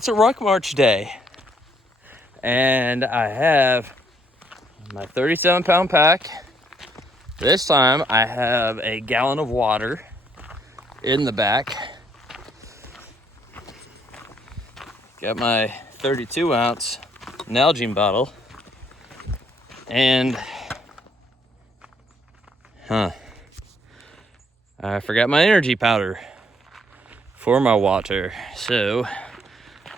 It's a ruck march day, and I have my 37-pound pack. This time I have a gallon of water in the back. Got my 32-ounce Nalgene bottle, and I forgot my energy powder for my water, so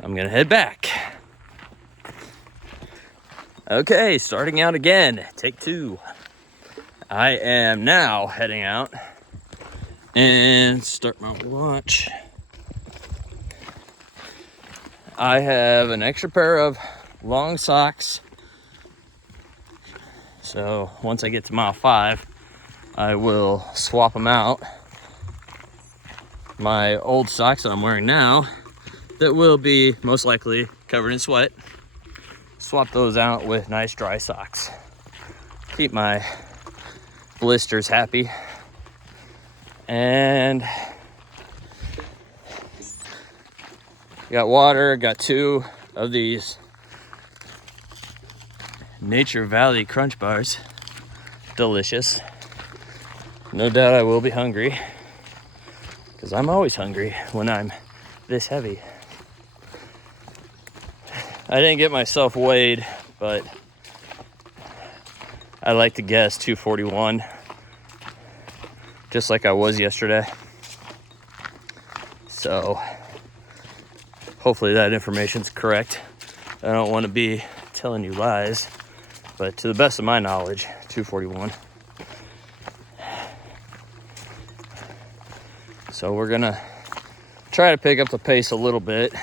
I'm gonna head back. Okay, starting out again, take 2. I am now heading out and start my watch. I have an extra pair of long socks, so once I get to mile 5, I will swap them out. My old socks that I'm wearing now, that will be most likely covered in sweat, swap those out with nice dry socks. Keep my blisters happy. And got water, got 2 of these Nature Valley Crunch Bars. Delicious. No doubt I will be hungry, because I'm always hungry when I'm this heavy. I didn't get myself weighed, but I like to guess 241, just like I was yesterday. So hopefully that information's correct. I don't want to be telling you lies, but to the best of my knowledge, 241. So we're gonna try to pick up the pace a little bit,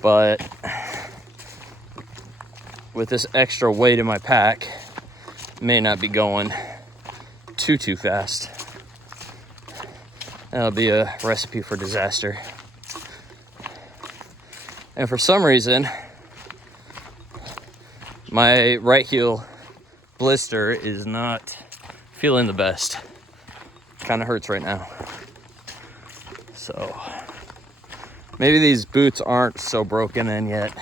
but with this extra weight in my pack, may not be going too fast. That'll be a recipe for disaster. And for some reason, my right heel blister is not feeling the best. Kind of hurts right now. So maybe these boots aren't so broken in yet.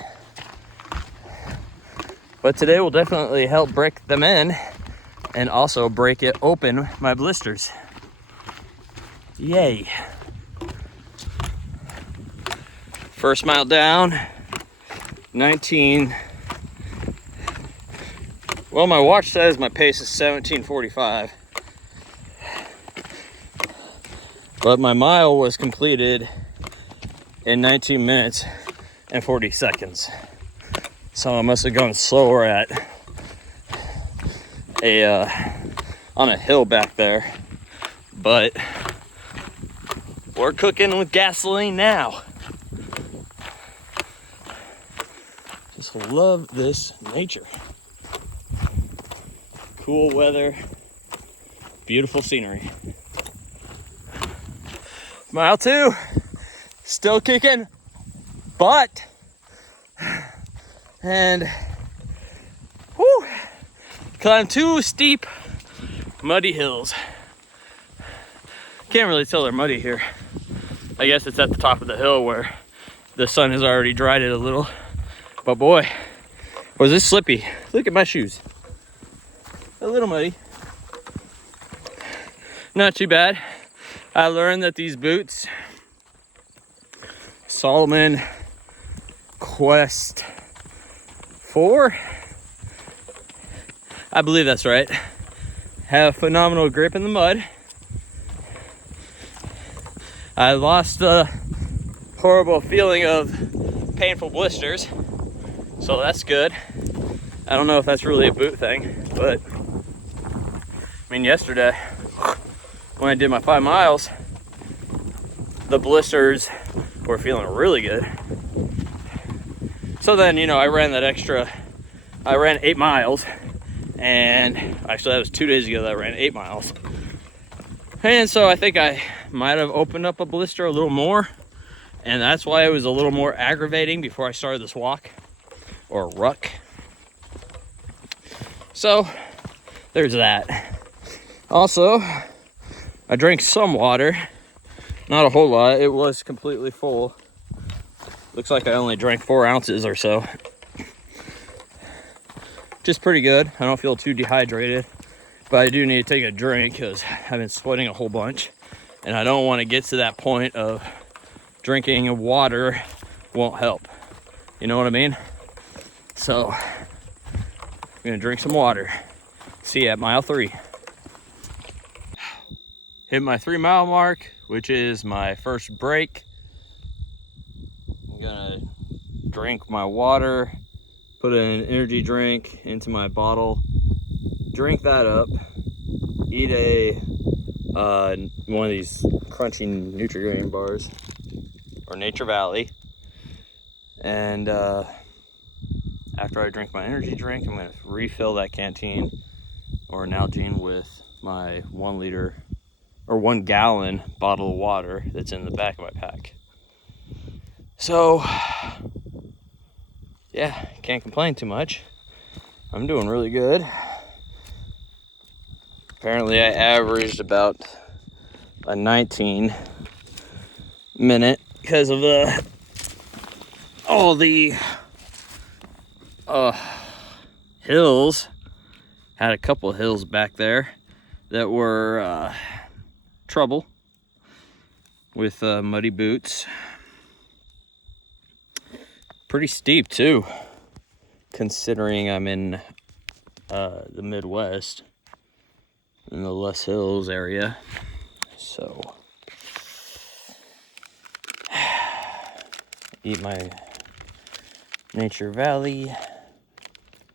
But today will definitely help break them in and also break it open, my blisters. Yay. First mile down, 19. Well, my watch says my pace is 17:45. But my mile was completed in 19 minutes and 40 seconds. So I must have gone slower at on a hill back there. But we're cooking with gasoline now. Just love this nature. Cool weather, beautiful scenery. Mile 2, still kicking butt. And climbed 2 steep, muddy hills. Can't really tell they're muddy here. I guess it's at the top of the hill where the sun has already dried it a little. But boy, was this slippy. Look at my shoes. A little muddy. Not too bad. I learned that these boots, Salomon Quest 4, I believe that's right, have phenomenal grip in the mud. I lost the horrible feeling of painful blisters, so that's good. I don't know if that's really a boot thing, but I mean, yesterday when I did my 5 miles, the blisters were feeling really good. So then, I ran 8 miles, and actually that was 2 days ago that I ran 8 miles. And so I think I might have opened up a blister a little more, and that's why it was a little more aggravating before I started this walk, or ruck. So there's that. Also, I drank some water, not a whole lot. It was completely full. Looks like I only drank 4 ounces or so. Just pretty good. I don't feel too dehydrated, but I do need to take a drink because I've been sweating a whole bunch, and I don't want to get to that point of drinking water won't help. You know what I mean? So I'm gonna drink some water. See you at mile 3. Hit my 3-mile mark, which is my first break. I'm gonna drink my water, put an energy drink into my bottle, drink that up, eat one of these crunchy Nutri-Grain bars or Nature Valley, and after I drink my energy drink, I'm gonna refill that canteen or Nalgene with my 1 liter or 1 gallon bottle of water that's in the back of my pack. So yeah, can't complain too much. I'm doing really good. Apparently I averaged about a 19 minute because of all the hills. Had a couple of hills back there that were trouble with muddy boots. Pretty steep too, considering I'm in the Midwest in the Les Hills area. So eat my Nature Valley.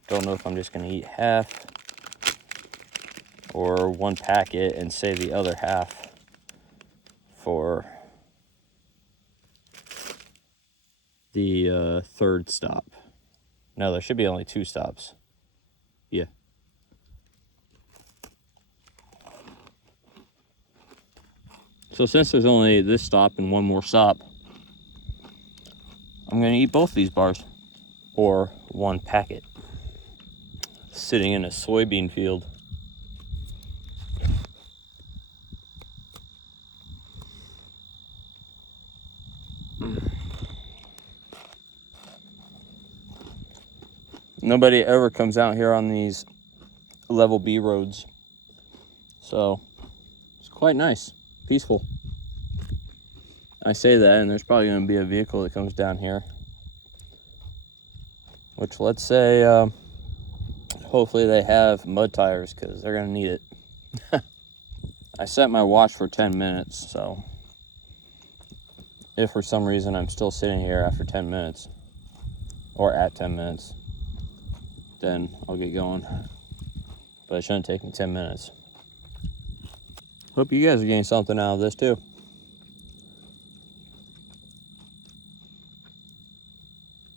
Don't know if I'm just gonna eat half or 1 packet and save the other half for the 3rd stop. No, there should be only 2 stops. Yeah. So since there's only this stop and 1 more stop, I'm gonna eat both these bars or 1 packet. Sitting in a soybean field. Nobody ever comes out here on these level B roads, so it's quite nice, peaceful. I say that, and there's probably going to be a vehicle that comes down here, which, let's say, hopefully they have mud tires, because they're going to need it. I set my watch for 10 minutes, so if for some reason I'm still sitting here after 10 minutes, or at 10 minutes, then I'll get going. But it shouldn't take me 10 minutes. Hope you guys are getting something out of this too.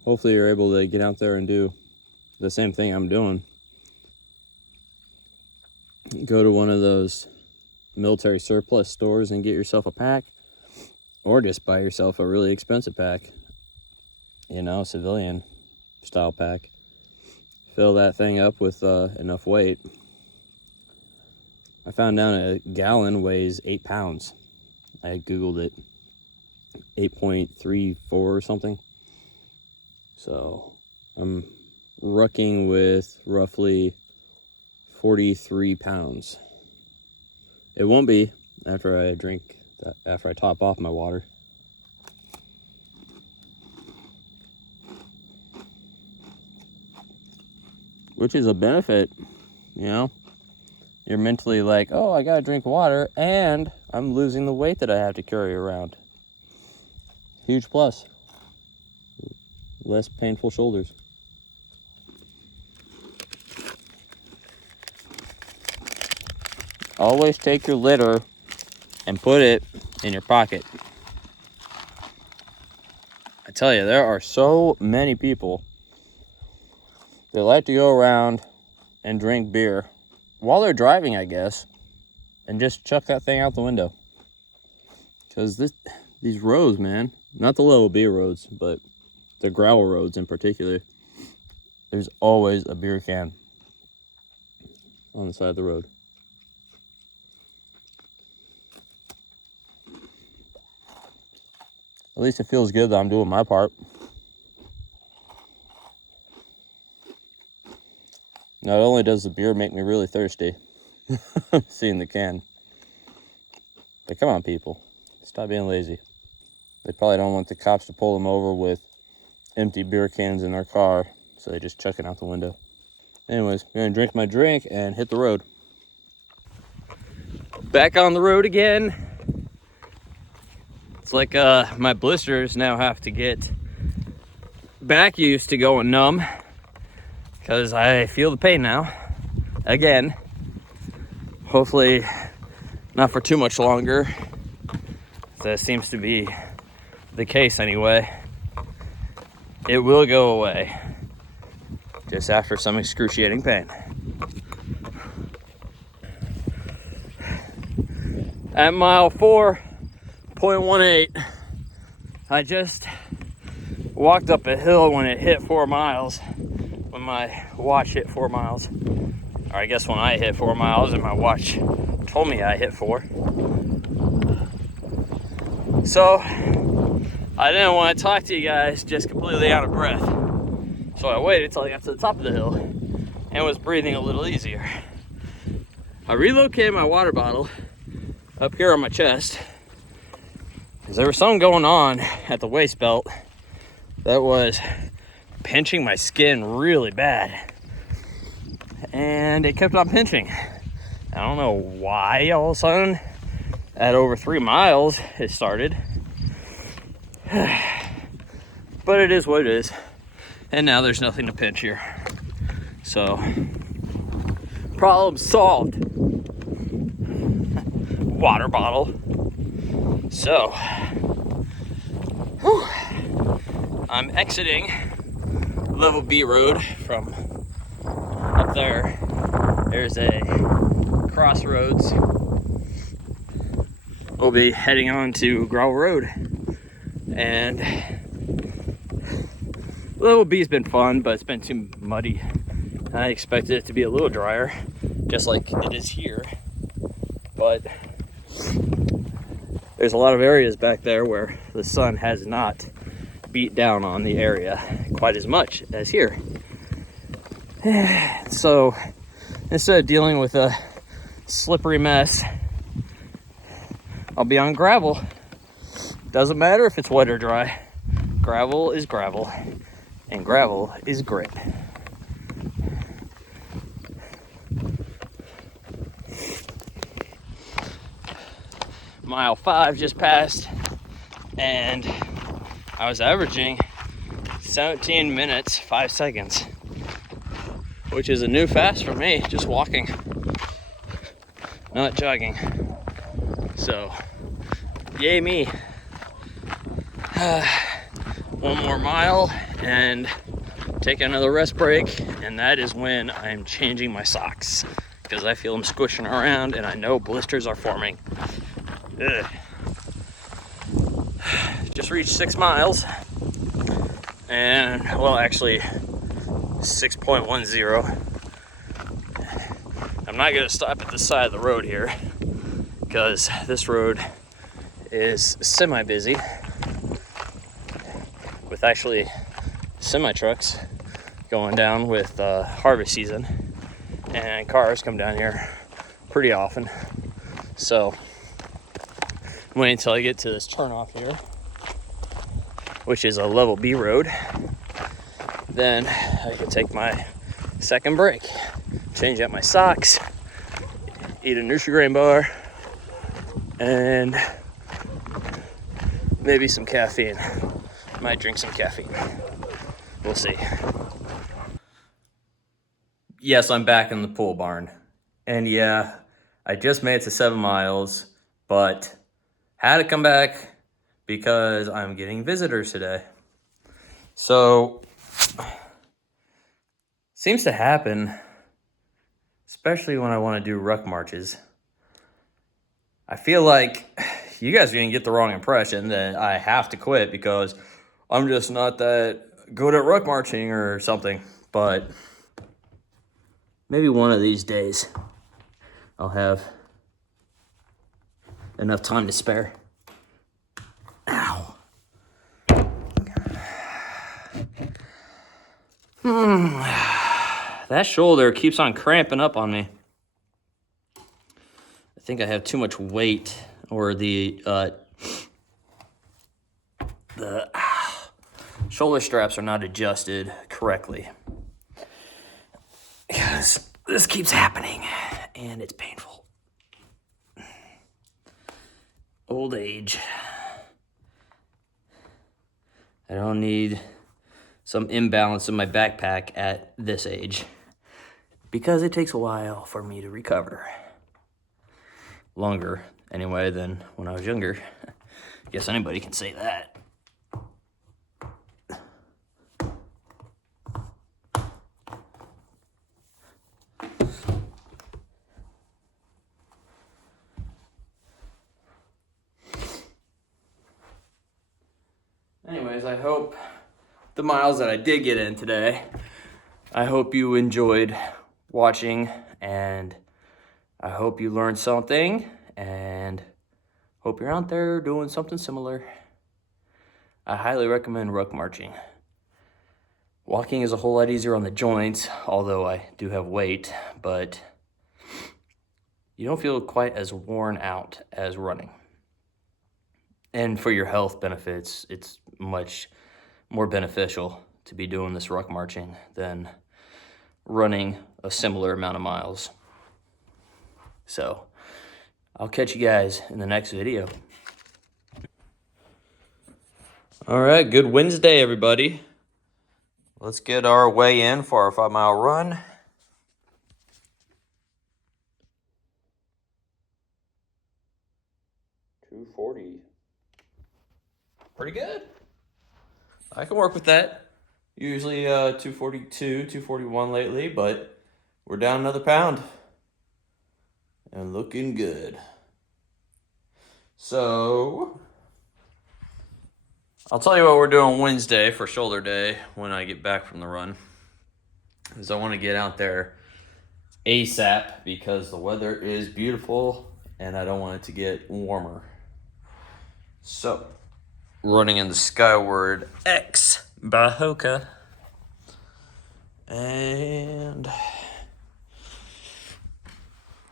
Hopefully you're able to get out there and do the same thing I'm doing. Go to one of those military surplus stores and get yourself a pack, or just buy yourself a really expensive pack, you know, civilian style pack. Fill that thing up with enough weight. I found out a gallon weighs 8 pounds. I googled it, 8.34 or something. So I'm rucking with roughly 43 pounds. It won't be after I after I top off my water. Which is a benefit, you know? You're mentally like, oh, I gotta drink water, and I'm losing the weight that I have to carry around. Huge plus. Less painful shoulders. Always take your litter and put it in your pocket. I tell you, there are so many people that like to go around and drink beer while they're driving, I guess, and just chuck that thing out the window. Because these roads, man, not the level B roads, but the gravel roads in particular, there's always a beer can on the side of the road. At least it feels good that I'm doing my part. Not only does the beer make me really thirsty, seeing the can, but come on, people, stop being lazy. They probably don't want the cops to pull them over with empty beer cans in their car, so they just chuck it out the window. Anyways, I'm gonna drink my drink and hit the road. Back on the road again. It's like my blisters now have to get back used to going numb, because I feel the pain now again. Hopefully not for too much longer. That seems to be the case anyway. It will go away just after some excruciating pain. At mile 4.18, I just walked up a hill when it hit 4 miles, when my watch hit 4 miles. Or I guess when I hit 4 miles and my watch told me I hit 4. So I didn't want to talk to you guys just completely out of breath. So I waited till I got to the top of the hill and was breathing a little easier. I relocated my water bottle up here on my chest because there was something going on at the waist belt that was pinching my skin really bad. And it kept on pinching. I don't know why all of a sudden at over 3 miles it started. But it is what it is. And now there's nothing to pinch here. So, problem solved. Water bottle. So, whew, I'm exiting Level B Road from up there. There's a crossroads. We'll be heading on to Gravel Road. And Level B's been fun, but it's been too muddy. I expected it to be a little drier, just like it is here. But there's a lot of areas back there where the sun has not beat down on the area quite as much as here. So instead of dealing with a slippery mess, I'll be on gravel. Doesn't matter if it's wet or dry. Gravel is gravel, and gravel is great. Mile 5 just passed, and I was averaging 17 minutes 5 seconds, which is a new fast for me, just walking, not jogging. So yay me. One more mile and take another rest break, and that is when I'm changing my socks, because I feel them squishing around and I know blisters are forming. Ugh. Just reached 6 miles, and well, actually 6.10. I'm not gonna stop at the side of the road here because this road is semi-busy with actually semi-trucks going down with harvest season, and cars come down here pretty often. So wait until I get to this turnoff here, which is a Level B road. Then I can take my second break, change out my socks, eat a Nutri-Grain bar, and maybe some caffeine. Might drink some caffeine. We'll see. Yes, I'm back in the pool barn. And yeah, I just made it to 7 miles, but had to come back because I'm getting visitors today. So, seems to happen, especially when I want to do ruck marches. I feel like you guys are going to get the wrong impression that I have to quit because I'm just not that good at ruck marching or something. But maybe one of these days I'll have enough time to spare. Ow. that shoulder keeps on cramping up on me. I think I have too much weight, or the shoulder straps are not adjusted correctly. Because this keeps happening, and it's painful. Old age. I don't need some imbalance in my backpack at this age, because it takes a while for me to recover. Longer, anyway, than when I was younger. Guess anybody can say that. Anyways, I hope the miles that I did get in today, I hope you enjoyed watching, and I hope you learned something, and hope you're out there doing something similar. I highly recommend ruck marching. Walking is a whole lot easier on the joints, although I do have weight, but you don't feel quite as worn out as running. And for your health benefits, it's much more beneficial to be doing this ruck marching than running a similar amount of miles. So I'll catch you guys in the next video. All right, good Wednesday, everybody. Let's get our way in for our 5-mile run. $240. Pretty good. I can work with that. Usually 242, 241 lately, but we're down another pound. And looking good. So, I'll tell you what we're doing Wednesday for shoulder day when I get back from the run. Is I want to get out there ASAP because the weather is beautiful and I don't want it to get warmer. So, running in the Skyward X by Hoka. And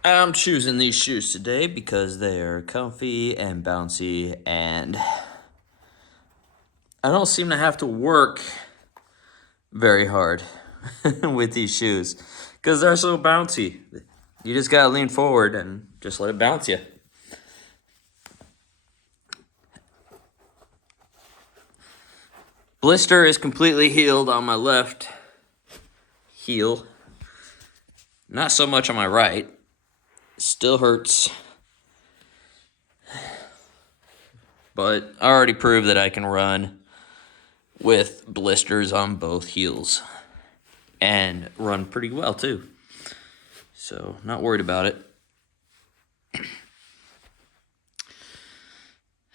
I'm choosing these shoes today because they are comfy and bouncy, and I don't seem to have to work very hard with these shoes because they're so bouncy. You just gotta lean forward and just let it bounce you. Blister is completely healed on my left heel. Not so much on my right. Still hurts. But I already proved that I can run with blisters on both heels. And run pretty well too. So, not worried about it.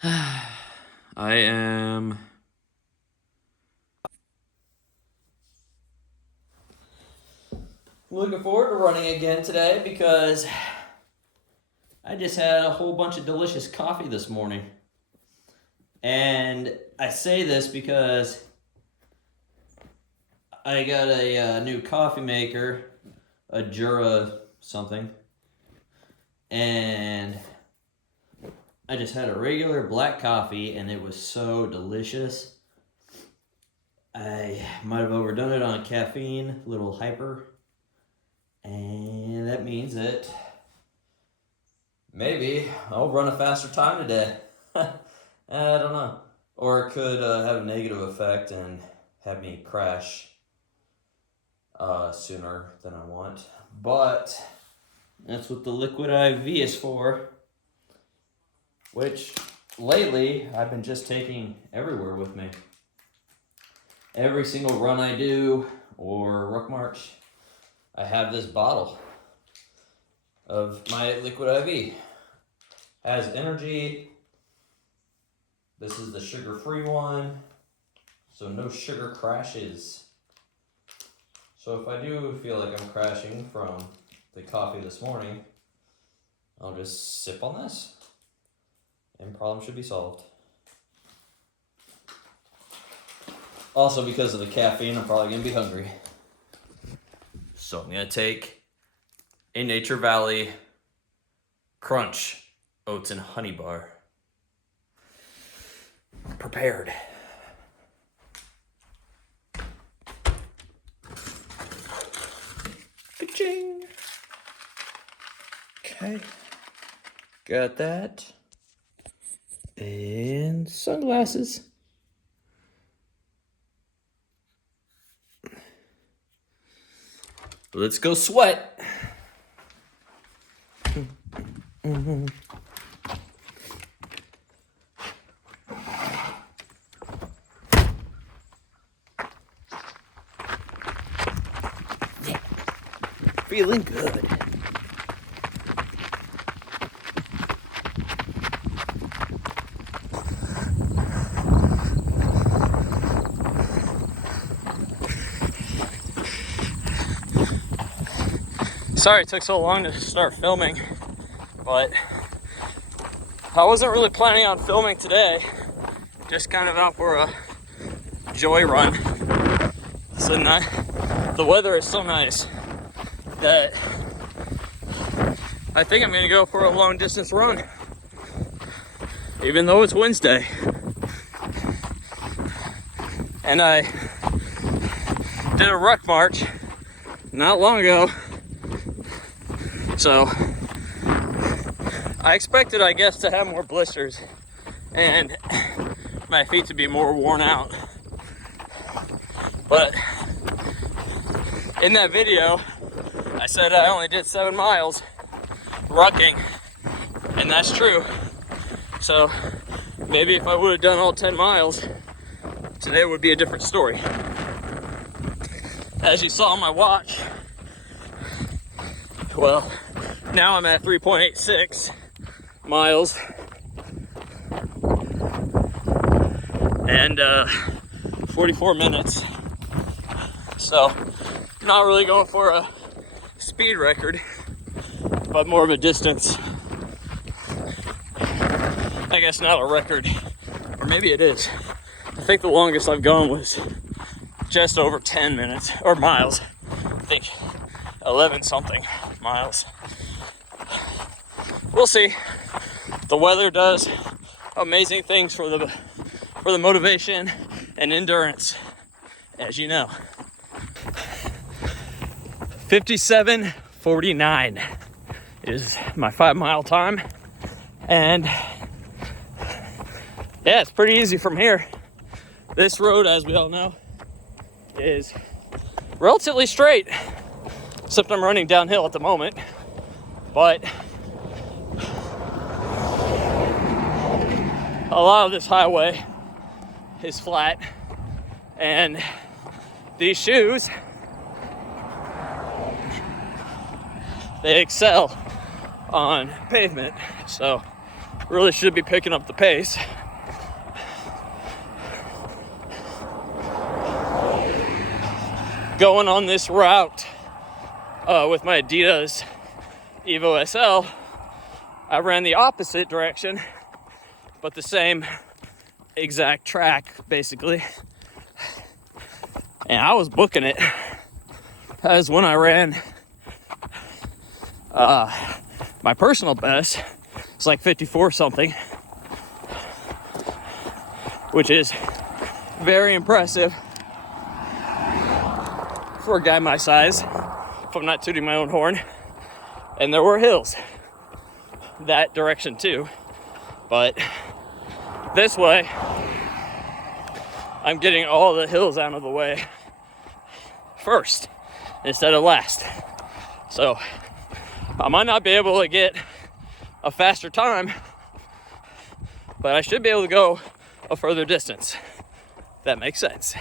I am looking forward to running again today because I just had a whole bunch of delicious coffee this morning. And I say this because I got a new coffee maker, a Jura something, and I just had a regular black coffee and it was so delicious. I might have overdone it on caffeine, a little hyper. And that means that maybe I'll run a faster time today. I don't know. Or it could have a negative effect and have me crash sooner than I want. But that's what the liquid IV is for. Which lately I've been just taking everywhere with me. Every single run I do or ruck march, I have this bottle of my liquid IV. Has energy. This is the sugar-free one, so no sugar crashes. So if I do feel like I'm crashing from the coffee this morning, I'll just sip on this, and problem should be solved. Also, because of the caffeine, I'm probably gonna be hungry. So I'm gonna take a Nature Valley Crunch Oats and Honey Bar. Prepared. Ka-ching. Okay, got that. And sunglasses. Let's go sweat. Feeling good. Sorry it took so long to start filming, but I wasn't really planning on filming today. Just kind of out for a joy run. So the weather is so nice that I think I'm gonna go for a long distance run, even though it's Wednesday. And I did a ruck march not long ago, so I expected, I guess, to have more blisters and my feet to be more worn out. But in that video, I said I only did 7 miles rucking, and that's true. So maybe if I would have done all 10 miles, today would be a different story. As you saw on my watch, well, now I'm at 3.86 miles and 44 minutes. So not really going for a speed record, but more of a distance. I guess not a record, or maybe it is. I think the longest I've gone was just over 10 minutes, or miles. I think 11 something miles. We'll see. The weather does amazing things for the motivation and endurance, as you know. 57:49 is my 5 mile time, and yeah, it's pretty easy from here. This road, as we all know, is relatively straight, except I'm running downhill at the moment, but a lot of this highway is flat, and these shoes, they excel on pavement, so really should be picking up the pace. Going on this route with my Adidas Evo SL, I ran the opposite direction, but the same exact track, basically. And I was booking it as when I ran my personal best. It's like 54 something, which is very impressive for a guy my size, if I'm not tooting my own horn. And there were hills that direction too, but this way I'm getting all the hills out of the way first instead of last. So I might not be able to get a faster time, but I should be able to go a further distance. That makes sense.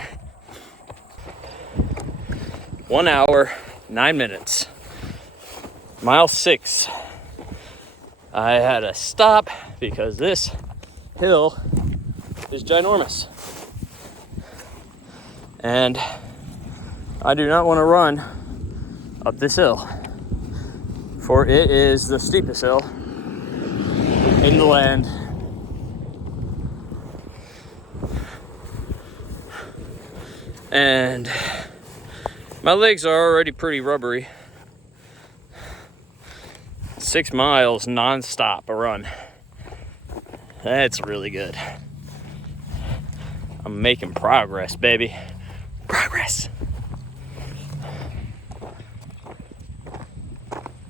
1 hour, 9 minutes. Mile 6. I had to stop because this hill is ginormous. And I do not want to run up this hill, for it is the steepest hill in the land. And My legs are already pretty rubbery. 6 miles non-stop a run. That's really good. I'm making progress, baby. Progress.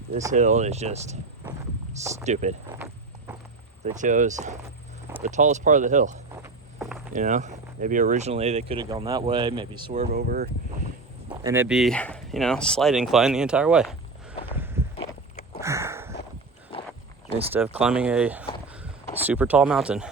This hill is just stupid. They chose the tallest part of the hill. You know, maybe originally they could have gone that way, maybe swerve over, and it'd be, you know, slight incline the entire way. Instead of climbing a super tall mountain.